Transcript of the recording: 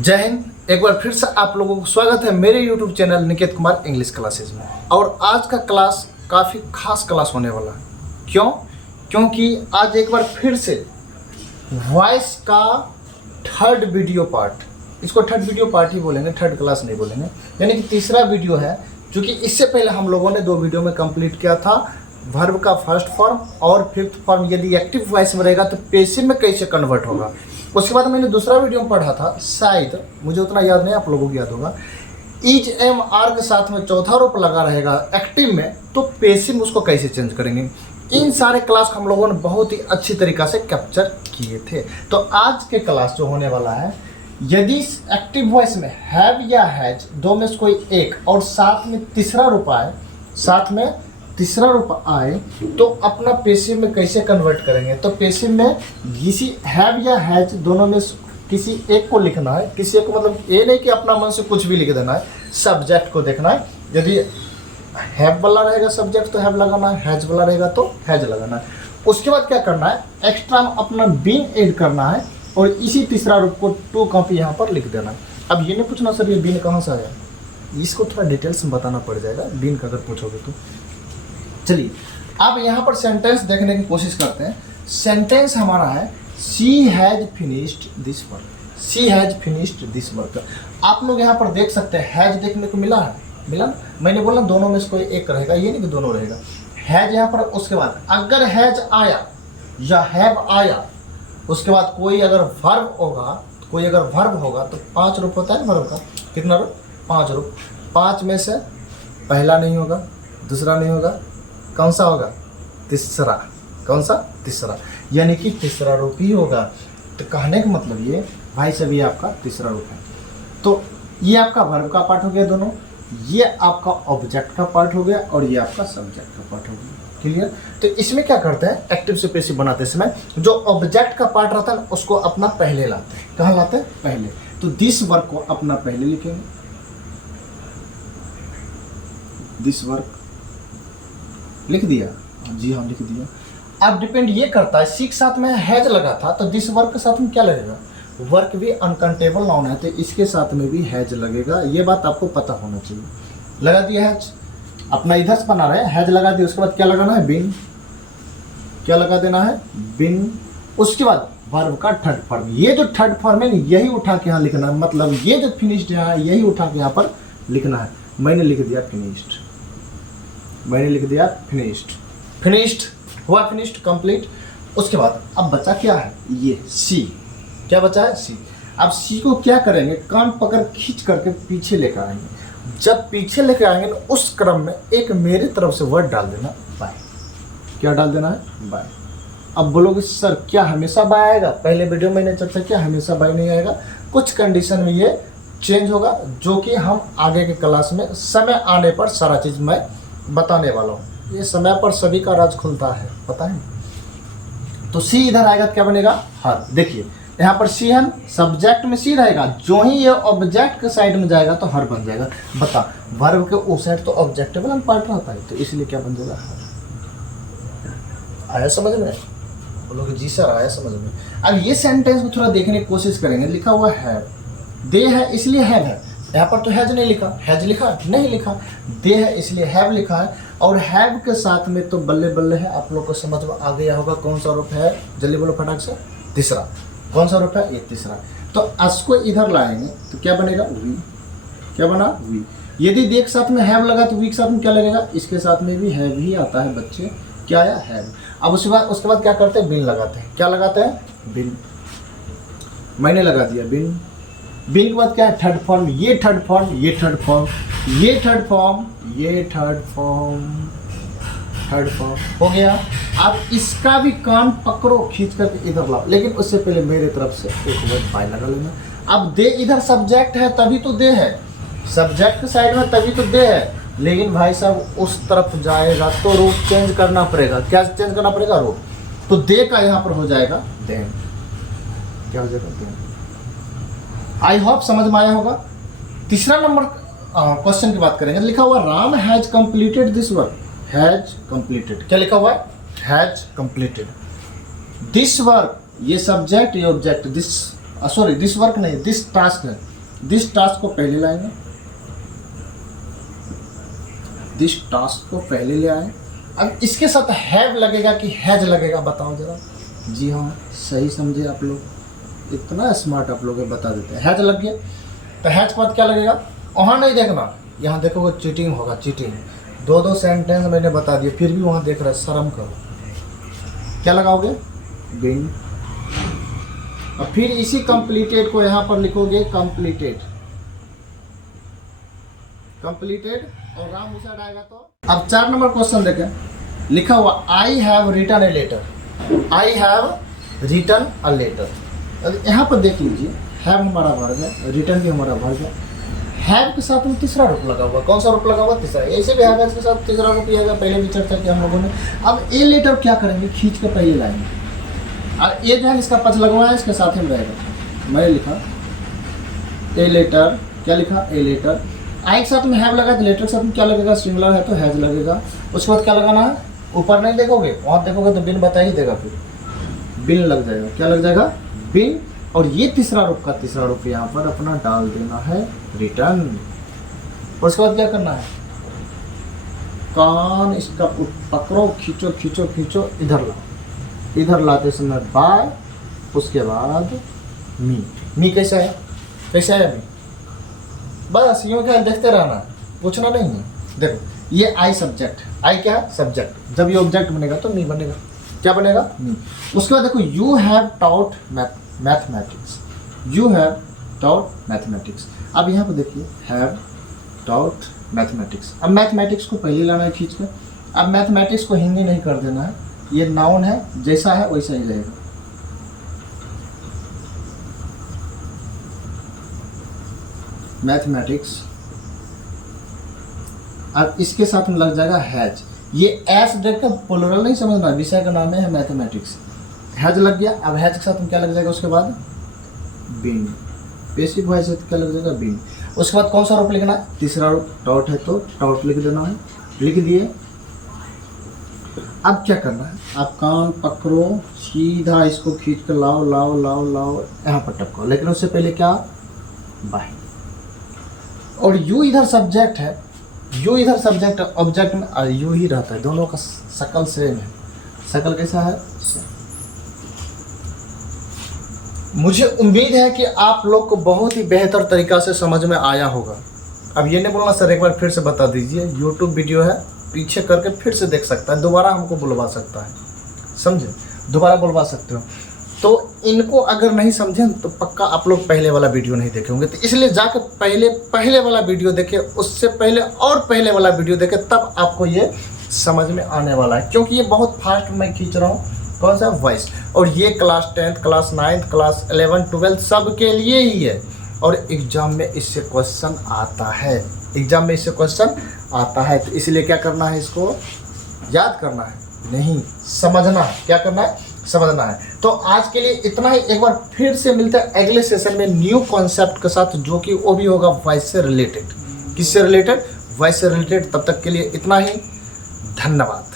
जय हिंद। एक बार फिर से आप लोगों को स्वागत है मेरे YouTube channel Niket Kumar English classes में। और आज का क्लास काफ़ी खास क्लास होने वाला है। क्यों? क्योंकि आज एक बार फिर से वॉइस का थर्ड वीडियो पार्ट, इसको थर्ड वीडियो पार्ट ही बोलेंगे, थर्ड क्लास नहीं बोलेंगे, यानी कि तीसरा वीडियो है। क्योंकि इससे पहले हम लोगों ने 2 वीडियो में कंप्लीट किया था वर्ब का फर्स्ट फॉर्म और फिफ्थ फॉर्म यदि एक्टिव वॉइस में रहेगा तो पैसिव में कैसे कन्वर्ट होगा। उसके बाद मैंने दूसरा वीडियो में पढ़ा था, शायद मुझे उतना याद नहीं, आप लोगों को याद होगा, इज एम आर के साथ में चौथा रूप लगा रहेगा एक्टिव में, तो पैसिव में उसको कैसे चेंज करेंगे। इन सारे क्लास हम लोगों ने बहुत ही अच्छी तरीक़ा से कैप्चर किए थे। तो आज के क्लास जो होने वाला है, यदि एक्टिव वॉइस में हैव या हैज दो में से कोई एक और साथ में तीसरा रूप आए, साथ में तीसरा रूप आए तो अपना पैसिव में कैसे कन्वर्ट करेंगे। तो पैसिव में किसी हैव या हैज दोनों में किसी एक को लिखना है, किसी एक को, मतलब ये नहीं कि अपना मन से कुछ भी लिख देना है, सब्जेक्ट को देखना है। यदि हैव वाला रहेगा सब्जेक्ट तो हैव लगाना है, हैज वाला रहेगा तो हैज लगाना है। उसके बाद क्या करना है, एक्स्ट्रा अपना बीन ऐड करना है और इसी तीसरा रूप को टू कॉपी यहाँ पर लिख देना है। अब ये नहीं पूछना सर ये बीन कहाँ से आया, इसको थोड़ा डिटेल्स में बताना पड़ जाएगा बीन का अगर पूछोगे तो। चलिए अब यहाँ पर सेंटेंस देखने की कोशिश करते हैं। सेंटेंस हमारा है she has finished this work. She has finished this work. आप लोग यहाँ पर देख सकते हैं हैज देखने को मिला है, मिला ना? मैंने बोला दोनों में से कोई एक रहेगा, ये नहीं कि दोनों रहेगा। हैज यहाँ पर, उसके बाद अगर हैज आया या हैव आया, उसके बाद कोई अगर वर्ब होगा, कोई अगर वर्ब होगा तो 5 रूप होता है वर्ब का। कितना रूप? 5 रूप। 5 में से पहला नहीं होगा, दूसरा नहीं होगा, कौन सा होगा? तीसरा। कौन सा? तीसरा, यानी कि तीसरा रूप ही होगा। तो कहने का मतलब ये भाई सभी आपका तीसरा रूप है। तो ये आपका वर्ब का पार्ट हो गया दोनों, ये आपका ऑब्जेक्ट का पार्ट हो गया और ये आपका सब्जेक्ट का पार्ट हो गया। क्लियर? तो इसमें क्या करते हैं, एक्टिव से पैसिव बनाते समय जो ऑब्जेक्ट का पार्ट रहता है ना उसको अपना पहले लाते हैं। कहाँ लाते हैं? पहले। तो दिस वर्क को अपना पहले लिखेंगे, दिस वर्क लिख दिया। जी हाँ, लिख दिया। अब डिपेंड ये करता है, सी के साथ में हैज लगा था तो दिस वर्क के साथ में क्या लगेगा? वर्क भी अनकाउंटेबल नाउन है तो इसके साथ में भी हैज लगेगा। ये बात आपको पता होना चाहिए। लगा दिया हैज, अपना इधर से बना रहे हैं, हैज लगा दिया। उसके बाद क्या लगाना है? बिन। क्या लगा देना है? बिन। उसके बाद वर्ब का थर्ड फॉर्म, ये जो थर्ड फॉर्म है यही उठा के यहाँ लिखना है, मतलब ये जो फिनिश्ड है यही उठा के यहाँ पर लिखना है। मैंने लिख दिया फिनिश्ड, मैंने लिख दिया फिनिश्ड। फिनिश्ड हुआ, फिनिश्ड कंप्लीट। उसके बाद अब बचा क्या है? ये सी। क्या बचा है? सी। अब सी को क्या करेंगे, कान पकड़ खींच करके पीछे लेकर आएंगे। जब पीछे लेकर आएंगे ना उस क्रम में एक मेरे तरफ से वर्ड डाल देना, बाय। क्या डाल देना है? बाय। अब बोलोगे सर क्या हमेशा बाय आएगा? पहले वीडियो में मैंने चर्चा किया हमेशा बाय नहीं आएगा, कुछ कंडीशन में ये चेंज होगा जो कि हम आगे के क्लास में समय आने पर सारा चीज़ मैं बताने वाला हूँ। ये समय पर सभी का राज खुलता है, पता है। तो सी इधर आएगा तो क्या बनेगा? हर। देखिए यहाँ पर सी है, सब्जेक्ट में सी रहेगा, जो ही ये ऑब्जेक्ट के साइड में जाएगा तो हर बन जाएगा। बता, वर्ब के उस साइड तो ऑब्जेक्टिवल पार्ट रहता है तो इसलिए क्या बन जाएगा? हर। आया समझ में? बोलोगे जी सर आया समझ में। अब ये सेंटेंस को थोड़ा देखने की कोशिश करेंगे। लिखा हुआ है दे है इसलिए हैव है, यहाँ पर तो हैज नहीं लिखा, हैज लिखा नहीं लिखा, दे है इसलिए हैव लिखा है। और हैव के साथ में तो बल्ले बल्ले है, आप लोग को समझ में आ गया होगा कौन सा रूप है। जल्दी बोलो फटाक से। तीसरा। कौन सा रूप है? ये तीसरा। तो इसको इधर लाएंगे तो क्या बनेगा? वी। क्या बना? वी। यदि दे के साथ में हैव लगा तो वी के साथ में क्या लगेगा? इसके साथ में भी हैव ही आता है बच्चे। क्या आया? हैव। अब उसके बाद क्या करते हैं? बिन लगाते हैं। क्या लगाते हैं? बिन। मैंने लगा दिया बिन। बिन के बाद क्या है? Third form. ये थर्ड फॉर्म, ये थर्ड फॉर्म, ये थर्ड फॉर्म, ये थर्ड फॉर्म, थर्ड फॉर्म हो गया। अब इसका भी कान पकड़ो खींच करके इधर लाओ, लेकिन उससे पहले मेरे तरफ से एक वर्ड बाय लगा लेना। अब दे इधर सब्जेक्ट है तभी तो दे है, सब्जेक्ट के साइड में तभी तो दे है, लेकिन भाई साहब उस तरफ जाएगा तो रूप चेंज करना पड़ेगा। क्या चेंज करना पड़ेगा? रूप। तो दे का यहाँ पर हो जाएगा देन। क्या हो जाएगा? देन। आई होप समझ में आया होगा। तीसरा नंबर क्वेश्चन की बात करेंगे। लिखा हुआ Ram has completed this work. Has completed. क्या लिखा हुआ है? Has completed this work. ये सब्जेक्ट, ये object, this sorry this work नहीं, दिस टास्क है, दिस टास्क को पहले लाएंगे, दिस टास्क को पहले ले आए। अब इसके साथ हैव लगेगा कि हैज लगेगा, बताओ जरा। जी हाँ, सही समझे आप लोग, इतना स्मार्ट आप लोग बता देते हैं। हैज लग गया तो हैज के बाद क्या लगेगा, वहाँ नहीं देखना, यहाँ देखोगे चीटिंग होगा, चीटिंग। दो सेंटेंस मैंने बता दिए फिर भी वहाँ देख रहा है, शर्म करो। क्या लगाओगे, बिन। और फिर इसी कंप्लीटेड को यहाँ पर लिखोगे कंप्लीटेड, कंप्लीटेड, और राम उसाइड आएगा तो। अब 4 नंबर क्वेश्चन देखें, लिखा हुआ I have written a letter, I have written a letter. अब यहाँ पर देख लीजिए, हैव हमारा भर गया, रिटर्न भी हमारा भर गया, हैव के साथ में तीसरा रूप लगा हुआ। कौन सा रूप लगा हुआ, तीसरा। ऐसे भी हैव के साथ तीसरा रूप लिया गया, पहले भी चर्चा किया हम लोगों ने। अब ए लेटर क्या करेंगे, खींच कर पहले लाएंगे, और ये जो है इसका पच लगवा है, इसके साथ में रहेगा। मैंने लिखा ए लेटर, क्या लिखा, ए लेटर। आई के साथ में हैव लगा तो लेटर के साथ में क्या लगेगा, सिंगुलर है तो हैज लगेगा। उसके बाद क्या लगाना है, ऊपर नहीं देखोगे, वहाँ देखोगे तो बिन बता ही देगा, फिर बिन लग जाएगा। क्या लग जाएगा, बिन। और ये तीसरा रूप का तीसरा रूप यहाँ पर अपना डाल देना है, रिटर्न। और उसके बाद क्या करना है, कान इसका पकड़ो, खींचो खींचो खींचो, इधर लाओ, इधर लाते समय बाय, उसके बाद मी। मी कैसा है, कैसा है मी, बस यूँ क्या देखते रहना, पूछना नहीं है। देखो ये आई सब्जेक्ट, आई क्या है, सब्जेक्ट। जब ये ऑब्जेक्ट बनेगा तो मी बनेगा, क्या बनेगा, मी। उसके बाद देखो you have taught mathematics, you have taught mathematics. अब यहाँ पर देखिए हैव टॉट मैथमेटिक्स। अब मैथमेटिक्स को पहले लाना है खींच कर। अब मैथमेटिक्स को हिंदी नहीं कर देना है, ये नाउन है, जैसा है वैसा ही रहेगा। मैथमेटिक्स। अब इसके साथ में लग जाएगा हैज। ये एस देख कर प्लूरल नहीं समझना, विषय का नाम है मैथमेटिक्स। हैज लग गया। अब हैज के साथ में क्या लग जाएगा, उसके बाद बिन। बेसिक वॉइस से क्या लग जाएगा, बिन। उसके बाद कौन सा रूप लिखना है, तीसरा रूप। टॉट है तो टॉट लिख देना है, लिख दिए। अब क्या करना है, आप कान पकड़ो, सीधा इसको खींच कर लाओ लाओ लाओ लाओ, यहाँ पर टपको। लेकिन उससे पहले क्या, बाय। और यू इधर सब्जेक्ट है, यू इधर सब्जेक्ट, ऑब्जेक्ट में यू ही रहता है, दोनों का शकल सेम है। शकल कैसा है, मुझे उम्मीद है कि आप लोग को बहुत ही बेहतर तरीका से समझ में आया होगा। अब ये नहीं बोलना सर एक बार फिर से बता दीजिए, यूट्यूब वीडियो है, पीछे करके फिर से देख सकता है, दोबारा हमको बुलवा सकता है, समझे, दोबारा बुलवा सकते हो। तो इनको अगर नहीं समझे तो पक्का आप लोग पहले वाला वीडियो नहीं देखे होंगे, तो इसलिए जाकर पहले वाला वीडियो देखें, उससे पहले और पहले वाला वीडियो देखें, तब आपको ये समझ में आने वाला है। क्योंकि ये बहुत फास्ट मैं खींच रहा हूँ, कौन सा, वॉइस। और ये class 10th, class 9th, class 11, 12 सब के लिए ही है। और एग्जाम में इससे क्वेश्चन आता है, एग्जाम में इससे क्वेश्चन आता है। तो इसलिए क्या करना है, इसको याद करना है, नहीं समझना है। क्या करना है, समझना है। तो आज के लिए इतना ही। एक बार फिर से मिलते हैं अगले सेशन में न्यू कॉन्सेप्ट के साथ, जो कि वो भी होगा वॉइस से रिलेटेड। किससे रिलेटेड, वॉइस से रिलेटेड। तब तक के लिए इतना ही, धन्यवाद।